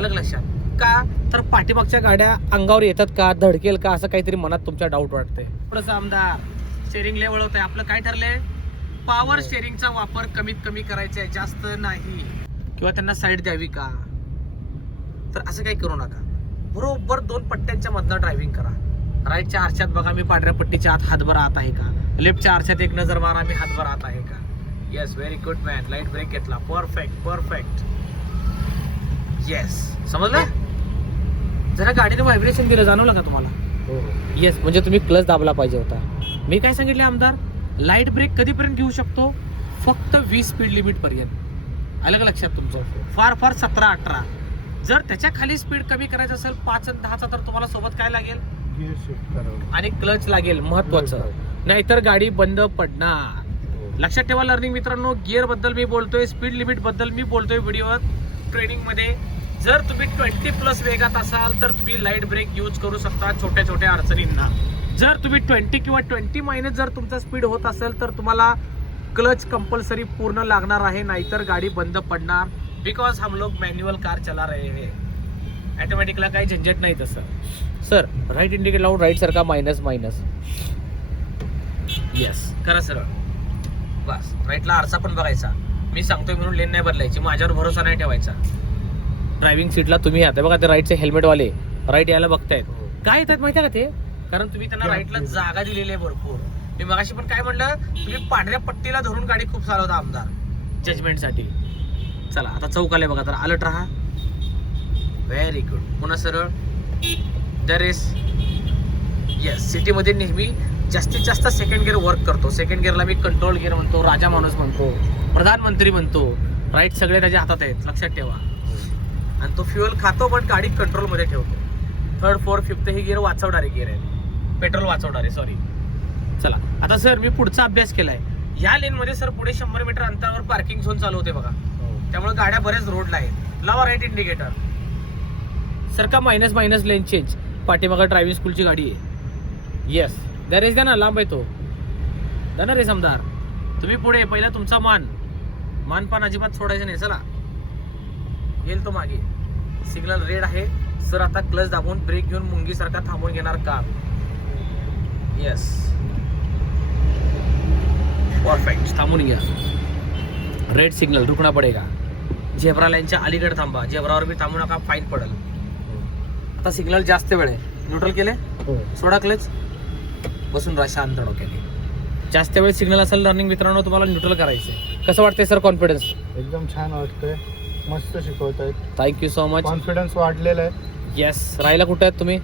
अलग लक्षात का तर पाठीमागच्या गाड्या अंगावर येतात का, धडकेल का, असं काहीतरी मनात तुमच्या डाऊट वाटतंय. थोडंसं आमदार स्टेअरिंग लेवल होत आहे आपलं. काय ठरलंय, पॉवर स्टेअरिंगचा वापर कमीत कमी करायचा आहे, जास्त नाही. किंवा त्यांना साईड द्यावी का, तर असं काही करू नका. बरोबर 2 पट्ट्यांच्या मधनं ड्रायव्हिंग करा. राईटच्या आरशात बघा मी पांढऱ्या पट्टीच्या आत हातभर आत आहे का, लेफ्टच्या आरशात एक नजर मारा मी हातभर आत आहे का. Yes, very good man. Light brake घेतला, परफेक्ट परफेक्ट. येस, समजलं. जरा गाडीने व्हायब्रेशन दिलं, जाणवलं का तुम्हाला. येस, म्हणजे तुम्ही क्लच दाबला पाहिजे होता. मी काय सांगितले आमदार, लाईट ब्रेक कधीपर्यंत घेऊ शकतो, फक्त 20 स्पीड लिमिट पर्यंत. अलग लक्षात तुमचं, फार फार 17-18. जर त्याच्या खाली स्पीड कमी करायचं असेल 5 आणि 10चा, तर तुम्हाला सोबत काय लागेल, गिअर शिफ्ट करावं आणि क्लच लागेल, महत्वाचं. नाहीतर गाडी बंद पडणार. लक्षात ठेवा लर्निंग मित्रांनो, गिअर बद्दल मी बोलतोय, स्पीड लिमिट बद्दल मी बोलतोय व्हिडिओ ट्रेनिंग मध्ये. जर तुम्ही 20+ वेगात असाल तर तुम्ही लाईट ब्रेक यूज करू शकता छोट्या छोट्या अडचणींना. जर तुम्ही 20 किंवा 20- जर तुमचा स्पीड होत असेल तर तुम्हाला क्लच कंपल्सरी पूर्ण लागणार आहे, नाहीतर गाडी बंद पडणार. बिकॉज हम लोग मॅन्युअल कार चला रहे हैं, ऑटोमॅटिकला काही झंझट नाही तसं. सर राईट इंडिकेटर लावून राईट सारखा मायनस. येस, करा सरळ. बस, राईटला आरसा पण बघायचा. मी सांगतोय म्हणून लेन नाही बदलायची, माझ्यावर भरोसा नाही ठेवायचा. ड्रायव्हिंग सीटला तुम्ही आता बघा, ते राईटचे हेल्मेटवाले राईट यायला बघतायत. काय येतात माहिती आहे का ते, कारण तुम्ही त्यांना राईटला जागा दिलेली आहे भरपूर. मी मगाशी पण काय म्हणलं, तुम्ही पांढऱ्या पट्टीला धरून गाडी खूप चालवता आमदार जजमेंटसाठी. चला आता चौक आले बघा, तर अलर्ट राहा. Very good. पुन्हा सरळ. दर इज येस, सिटीमध्ये नेहमी जास्तीत जास्त सेकंड गिअर वर्क करतो. सेकंड गिअरला मी कंट्रोल गिअर म्हणतो, राजा माणूस म्हणतो, प्रधानमंत्री म्हणतो. राईट सगळे त्याच्या हातात आहेत, लक्षात ठेवा. आणि तो फ्युएल खातो पण गाडी कंट्रोलमध्ये ठेवतो. 3rd, 4th, 5th ही गिअर वाचवणारे गिअर आहे, पेट्रोल वाचवणारे, सॉरी. चला आता सर मी पुढचा अभ्यास केलाय. या लेनमध्ये सर पुढे 100 मीटर अंतरावर पार्किंग झोन चालू होते बघा, त्यामुळे गाड्या बऱ्याच रोडला आहेत. लावा राईट इंडिकेटर. सर का मायनस लेन चेंज, पाठीमागं ड्रायव्हिंग स्कूलची गाडी आहे. येस, दॅर इज द्या ना, लांब आहे तो. द्या ना रे समदार, तुम्ही पुढे. पहिला तुमचा मानपान अजिबात सोडायचं नाही. चला, येईल तो मागे. सिग्नल रेड आहे सर. आता क्लच दाबून ब्रेक घेऊन मुंगीसारखा थांबून घेणार का. Yes, perfect. थांबून घ्या. रेड सिग्नल, रुकना पडेगा. झेब्रा लाईनच्या अलीकडे थांबा. झेब्रावर बी थांबू नका, फाईन पडेल. आता सिग्नल जास्त वेळ आहे, न्यूट्रल केले, सोडा क्लच, बसून राहा शांत डोक्याने. जास्त वेळ सिग्नल असेल रनिंग मित्रांनो, तुम्हाला न्यूट्रल करायचं. कसं वाटतंय सर कॉन्फिडन्स. एकदम छान वाटतंय, मस्त शिकवतायत. Thank you so much. कॉन्फिडन्स वाढलेला आहे. येस, राहायला कुठे आहेत तुम्ही.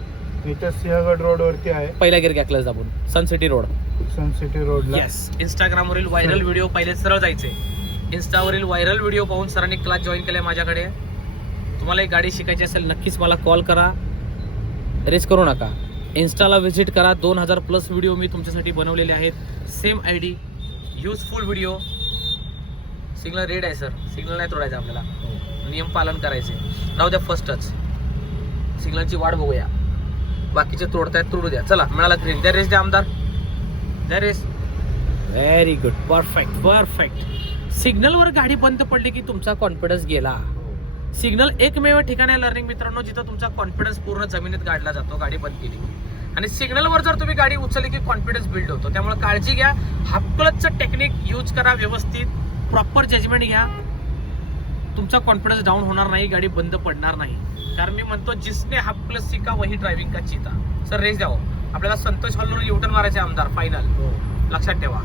इथं सिंहगड रोड वरती आहे. पहिला गिअर घ्या क्लच दाबून, सन सिटी रोड. सन सिटी रोडला. येस, इंस्टाग्रामवरील व्हायरल व्हिडिओ पहिले सरळ जायचे. इन्स्टावरील व्हायरल व्हिडिओ पाहून सरांनी क्लास जॉईन केलाय माझ्याकडे. तुम्हाला एक गाडी शिकायची असेल नक्कीच मला कॉल करा, रेस करू नका. इन्स्टाला व्हिजिट करा. 2000+ व्हिडिओ मी तुमच्यासाठी बनवलेले आहेत. Same ID, useful video. Signal red आहे सर, सिग्नल नाही तोडायचं आपल्याला, नियम पालन करायचे. राहू द्या फर्स्ट टच. सिग्नलची वाट बघूया, बाकीचे तोडतायत तोडू द्या. चला, मिळाला ग्रीन. द्या रेस द्या आमदार, द्या race. Very good, perfect perfect. सिग्नलवर गाडी बंद पडली की तुमचा कॉन्फिडन्स गेला. सिग्नल एकमेव ठिकाण आहे लर्निंग मित्रांनो, जिथं तुमचा कॉन्फिडन्स पूर्ण जमिनीत गाडला जातो गाडी बंद केली. आणि सिग्नलवर जर तुम्ही गाडी उचलली की कॉन्फिडन्स बिल्ड होतो. त्यामुळे काळजी घ्या. हाफ क्लचचं टेक्निक यूज करा, व्यवस्थित प्रॉपर जजमेंट घ्या. तुमचा कॉन्फिडन्स डाऊन होणार नाही, गाडी बंद पडणार नाही. कारण मी म्हणतो जिसने हाफ क्लच सीखा वही ड्रायव्हिंग का चीता. सर रेस द्यावं. आपल्याला संतोष हॉलवर युटर्न मारायचे आमदार, फायनल. लक्षात ठेवा.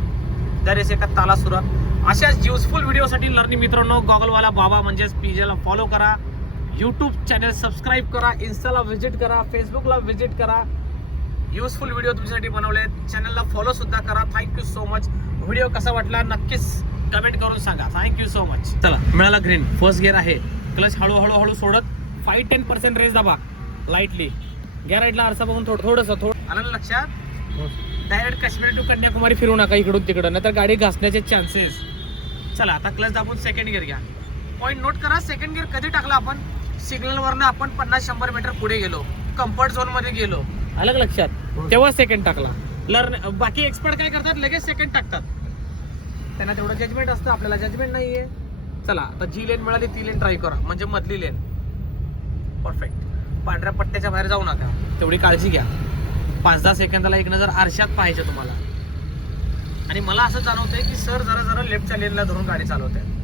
त्या रेस एका ताला सुरुवात. अशाच युजफुल व्हिडिओसाठी लर्निंग मित्रांनो गॉगलवाला बाबा म्हणजेच PJला फॉलो करा. यूट्यूब चॅनल सबस्क्राईब करा, इन्स्टाला व्हिजिट करा, फेसबुकला व्हिजिट करा. युजफुल व्हिडिओ तुमच्यासाठी बनवले. चॅनलला फॉलो सुद्धा करा. Thank you so much. व्हिडिओ कसा वाटला नक्कीच कमेंट करून सांगा. Thank you so much. चला, मिळाला ग्रीन. फर्स्ट गिअर आहे. क्लच हळूहळू सोडत 5-10% रेस दाबा लाईटली. घ्या राईटला आरसा बघून थोडंसं आलं ना लक्षात. डायरेक्ट काश्मीर टू कन्याकुमारी फिरू नका इकडून तिकडं, नाहीतर गाडी घासण्याचे चान्सेस. चला आता क्लच दाबून सेकंड गिअर घ्या. पॉईंट नोट करा. सेकंड गिअर कधी टाकला आपण, सिग्नलवरनं आपण 50-100 मीटर पुढे गेलो, कम्फर्ट झोन मध्ये गेलो, अलग लक्षात, तेव्हा सेकंड टाकला. बाकी एक्सपर्ट काय करतात, लगेच सेकंड टाकतात. त्यांना तेवढं जजमेंट असतं, आपल्याला जजमेंट नाहीये. चला आता जी लेन मिळाली ती लेन ट्राय करा, म्हणजे मधली लेन. परफेक्ट. पांढऱ्या पट्ट्याच्या बाहेर जाऊ नका, तेवढी काळजी घ्या. 5-10 सेकंदाला एक नजर आरशात पाहायचं तुम्हाला. आणि मला असं जाणवतंय की सर जरा लेफ्टच्या लेनला धरून गाडी चालवत आहे.